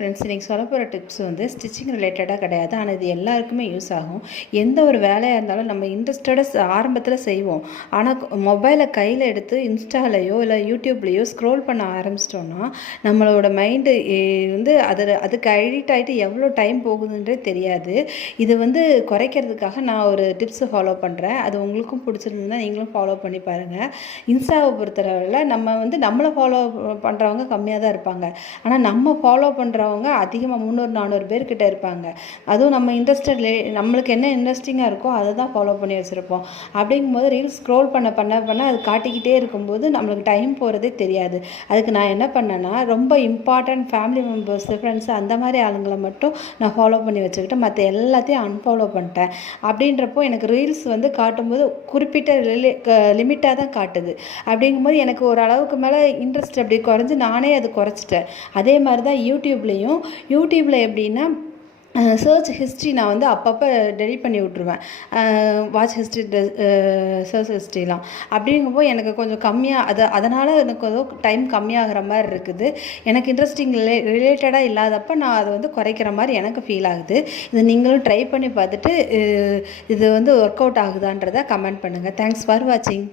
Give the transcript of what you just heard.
Friends இன்றைக்கி சொல்ல போகிற டிப்ஸ் வந்து ஸ்டிச்சிங் ரிலேட்டடாக கிடையாது. ஆனால் இது எல்லாருக்குமே யூஸ் ஆகும். எந்த ஒரு வேலையாக இருந்தாலும் நம்ம இன்ட்ரெஸ்டடாக ஆரம்பத்தில் செய்வோம். ஆனால் மொபைலை கையில் எடுத்து இன்ஸ்டாலையோ இல்லை யூடியூப்லேயோ ஸ்க்ரோல் பண்ண ஆரம்பிச்சிட்டோன்னா நம்மளோட மைண்டு வந்து அதில் அதுக்கு அடிக்ட் ஆகிட்டு எவ்வளோ டைம் போகுதுன்றே தெரியாது. இது வந்து குறைக்கிறதுக்காக நான் ஒரு டிப்ஸ் ஃபாலோ பண்ணுறேன் அது உங்களுக்கும் பிடிச்சிருந்ததுன்னா நீங்களும் ஃபாலோ பண்ணி பாருங்கள் இன்ஸ்டாவை பொறுத்தளவில் நம்ம வந்து நம்மளை ஃபாலோ பண்ணுறவங்க கம்மியாக தான் இருப்பாங்க. ஆனால் நம்ம ஃபாலோ பண்ணுறவங்க அதிகமாக முந்நூறு நானூறு பேர்கிட்ட இருப்பாங்க. அதுவும் நம்ம இன்ட்ரெஸ்டட் நம்மளுக்கு என்ன இன்ட்ரெஸ்டிங்காக இருக்கோ அதை தான் ஃபாலோ பண்ணி வச்சுருப்போம். அப்படிங்கும்போது ரீல்ஸ் ஸ்க்ரோல் பண்ண பண்ண பண்ண அது காட்டிக்கிட்டே இருக்கும்போது நம்மளுக்கு டைம் போகிறதே தெரியாது. அதுக்கு நான் என்ன பண்ணேன்னா ரொம்ப இம்பார்ட்டன்ட் ஃபேமிலி மெம்பர்ஸ் ஃப்ரெண்ட்ஸ் அந்த மாதிரி ஆளுங்களை மட்டும் நான் ஃபாலோ பண்ணி வச்சுக்கிட்டு மற்ற எல்லாத்தையும் அன்ஃபாலோ பண்ணிட்டேன். அப்படின்றப்போ எனக்கு ரீல்ஸ் வந்து காட்டும்போது குறிப்பிட்ட லிமிட்டாக தான் காட்டுது. அப்படிங்கும்போது எனக்கு ஒரு அளவுக்கு மேலே இன்ட்ரெஸ்ட் அப்படி குறைஞ்சி நானே அது குறைச்சிட்டேன். அதே மாதிரி தான் யூடியூப்லேயும் யூடியூப்பில் எப்படின்னா சர்ச் ஹிஸ்ட்ரி நான் வந்து அப்பப்போ டெலிட் பண்ணி விட்ருவேன் வாட்ச் ஹிஸ்ட்ரி சர்ச் ஹிஸ்ட்ரிலாம் அப்படிங்கும்போது எனக்கு கொஞ்சம் கம்மியாக அது அதனால் எனக்கு ஏதோ டைம் கம்மியாகிற மாதிரி இருக்குது. எனக்கு இன்ட்ரெஸ்டிங் ரிலே ரிலேட்டடாக இல்லாதப்போ நான் அதை வந்து குறைக்கிற மாதிரி எனக்கு ஃபீல் ஆகுது. இது நீங்களும் ட்ரை பண்ணி பார்த்துட்டு இது வந்து ஒர்க் அவுட் ஆகுதான்றதை கமெண்ட் பண்ணுங்கள் தேங்க்ஸ் ஃபார் வாட்சிங்